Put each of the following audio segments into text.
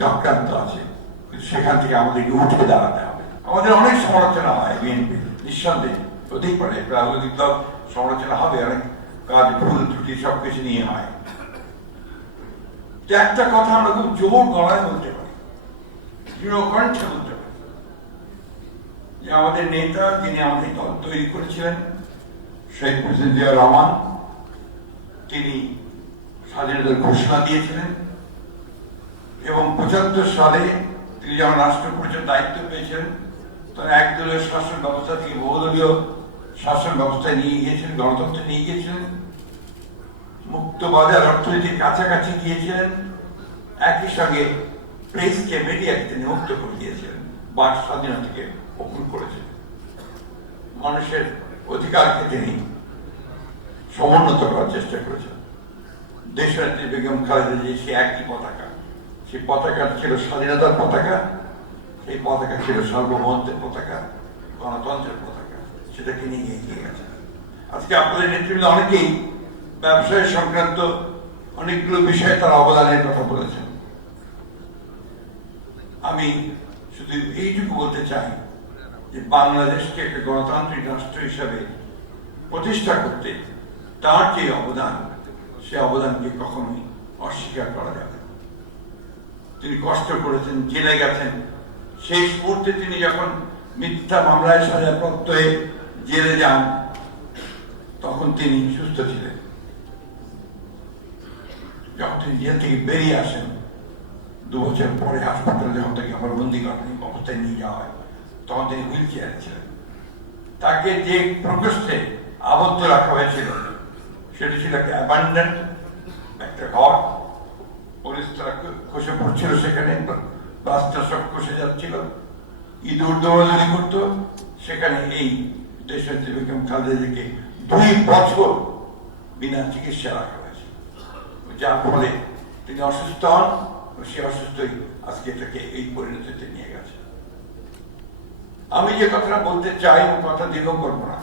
চক্রান্ত আছে, সেখান থেকে আমাদেরকে উঠে দাঁড়াতে হবে। আমাদের অনেক সমালোচনা হয় বিএনপি, নিঃসন্দেহে হতেই পারে, রাজনৈতিক দল সমালোচনা হবে, অনেক কাজ ভুল ত্রুটি সবকিছু নিয়ে হয়। একটা কথা আমরা খুব জোর গলায় বলতে পারি, দৃঢ় কণ্ঠে বলতে পারি, যে আমাদের নেতা যিনি আমাদের দল তৈরি করেছিলেন শেখ মুজিবুর জিয়াউর রহমান, তিনি স্বাধীনতার ঘোষণা দিয়েছিলেন এবং ৭৫ সালে তিনি যখন রাষ্ট্র পরিচালনার দায়িত্ব পেয়েছিলেন তখন একদলীয় শাসন ব্যবস্থা থেকে বহুদলীয় শাসন ব্যবস্থায় নিয়ে গিয়েছিলেন, গণতন্ত্রে নিয়ে গিয়েছিলেন, মুক্ত বাজার অর্থনীতির কাছাকাছি গিয়েছিলেন, একই সঙ্গে প্রেসকে, মিডিয়াকে তিনি মুক্ত করে দিয়েছিলেন, বাক স্বাধীনতাকে অকুল করেছিলেন, মানুষের অধিকারকে তিনি সমুন্নত করার চেষ্টা করেছেন। দেশনেত্রী বেগম খালেদা জিয়া সে একই পতাকা, সেই পতাকা ছিল স্বাধীনতার পতাকা, এই পতাকা ছিল সার্বভৌমত্বের পতাকা, গণতন্ত্রের পতাকা, সেটাকে নিয়ে এগিয়ে গেছে। আজকে আপনাদের নেতৃবৃন্দ অনেকেই ব্যবসায় সংক্রান্ত অনেকগুলো বিষয়ে তারা অবদানের কথা বলেছেন। আমি শুধু এইটুকু বলতে চাই যে বাংলাদেশকে একটা গণতান্ত্রিক রাষ্ট্র হিসাবে প্রতিষ্ঠা করতে তার যে অবদান, সে অবদানকে কখনোই অস্বীকার করা যাবে। তিনি কষ্ট করেছেন, জেলে গেছেন, শেষ মুহূর্তে তিনি যখন মিথ্যা মামলায় সাজাপ্রাপ্ত হয়ে জেলে যান তখন তিনি সুস্থ ছিলেন। যখন তিনি জেল থেকে বেরিয়ে আসেন 2 বছর পরে হাসপাতালে যখন তাকে আবার বন্দি অবস্থায় নিয়ে যাওয়া হয় তখন তিনি হুইল চেয়ারে ছিলেন। তাকে যে প্রকোষ্ঠে আবদ্ধ রাখা হয়েছিল সেটি ছিল একটা অ্যাবান্ডেন্ট একটা ঘর, পুলিশ তারা খসে পড়ছিল, সেখানে প্লাস্টার সব খসে যাচ্ছিল, ইঁদুর দৌড়াদৌড়ি করতো, সেখানে এই দেশনেত্রী বেগম খালেদা জিয়াকে 2 বছর বিনা চিকিৎসা রাখা হয়েছে, যার ফলে তিনি অসুস্থ হন, সে অসুস্থই আজকে তাকে এই পরিণতিতে নিয়ে গেছে। আমি যে কথাটা বলতে চাই ও কথা দীর্ঘ করবো না,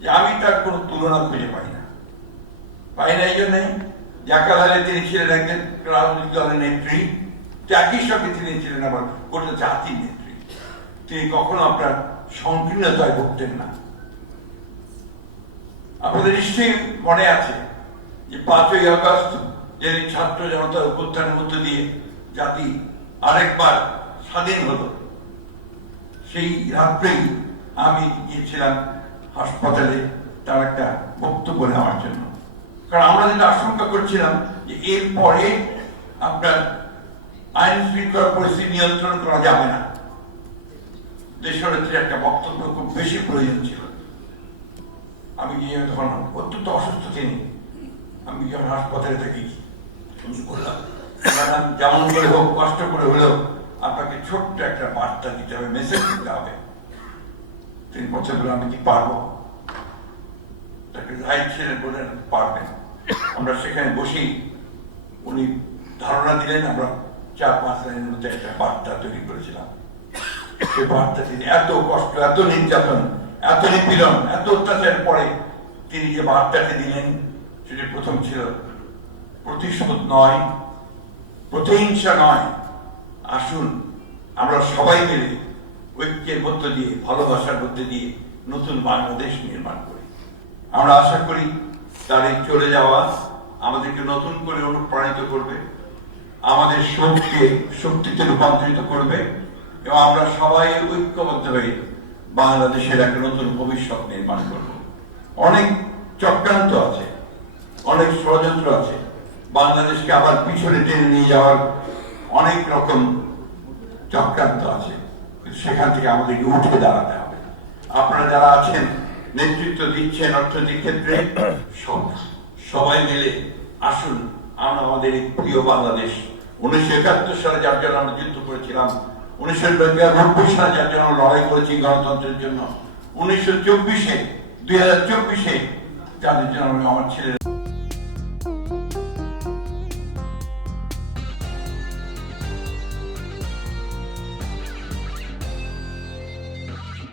যে আমি তার কোনো তুলনা খুঁজে পাই না এই জন্যই একাধারে তিনি ছিলেন একজন রাজনৈতিক দলের নেত্রী, একই সঙ্গে তিনি ছিলেন আবার গোটা জাতির নেত্রী। তিনি কখনো আপনার সংকীর্ণতায় ভুগতেন না। আপনাদের নিশ্চয়ই মনে আছে যে 5ই আগস্ট যেদিন ছাত্র জনতার অভ্যুত্থানের মধ্য দিয়ে জাতি আরেকবার স্বাধীন হলো, সেই রাত্রেই আমি গিয়েছিলাম হাসপাতালে তার একটা বক্তব্য নেওয়ার জন্য। কারণ আমরা যেটা আশঙ্কা করছিলাম যে এরপরে আপনার আইন শৃঙ্খলা পরিস্থিতি নিয়ন্ত্রণ করা যাবে না, দেশনেত্রীর একটা বক্তব্য খুব বেশি প্রয়োজন ছিল। আমি গিয়ে তখন অত্যন্ত অসুস্থ তিনি, আমি যখন হাসপাতালে থাকি বললাম যেমন করে হোক, কষ্ট করে হলেও আপনাকে ছোট্ট একটা বার্তা দিতে হবে, মেসেজ দিতে হবে। তিনি বলছেন বলে আমি কি পারবো? তাকে রাইট ছিলেন বলেন পারবেন। আমরা সেখানে বসি, উনি ধারণা দিলেন, আমরা 4-5 লাইনের মধ্যে একটা বার্তা তৈরি করেছিলাম। সেই বার্তা তিনি এত কষ্ট, এত নির্যাতন, এত নিপীড়ন, এত অত্যাচারের পরে তিনি যে বার্তাটি দিলেন সেটি প্রথম ছিল প্রতিশোধ নয়, প্রতিহিংসা নয়, আসুন আমরা সবাই মিলে ঐক্যের মধ্য দিয়ে, ভালোবাসার মধ্যে দিয়ে নতুন বাংলাদেশ নির্মাণ করি। আমরা আশা করি তার এই চলে যাওয়া আমাদেরকে নতুন করে অনুপ্রাণিত করবে, আমাদের শোককে শক্তিতে রূপান্তরিত করবে এবং আমরা সবাই ঐক্যবদ্ধ হয়ে বাংলাদেশের একটা নতুন ভবিষ্যৎ নির্মাণ করব। অনেক চক্রান্ত আছে, অনেক ষড়যন্ত্র আছে, বাংলাদেশকে আবার পিছনে টেনে নিয়ে যাওয়ার অনেক রকম চক্রান্ত আছে, সেখান থেকে আমাদেরকে উঠে দাঁড়াতে হবে। আপনারা যারা আছেন, নেতৃত্ব দিচ্ছেন অর্থনৈতিক ক্ষেত্রে, সবাই মিলে আসুন আমরা আমাদের এই প্রিয় বাংলাদেশ, 1971 সালে যার জন্য আমরা যুদ্ধ করেছিলাম, 1992 সালে যার জন্য লড়াই করেছি গণতন্ত্রের জন্য, 2024-এ যাদের জন্য আমার ছেলেরা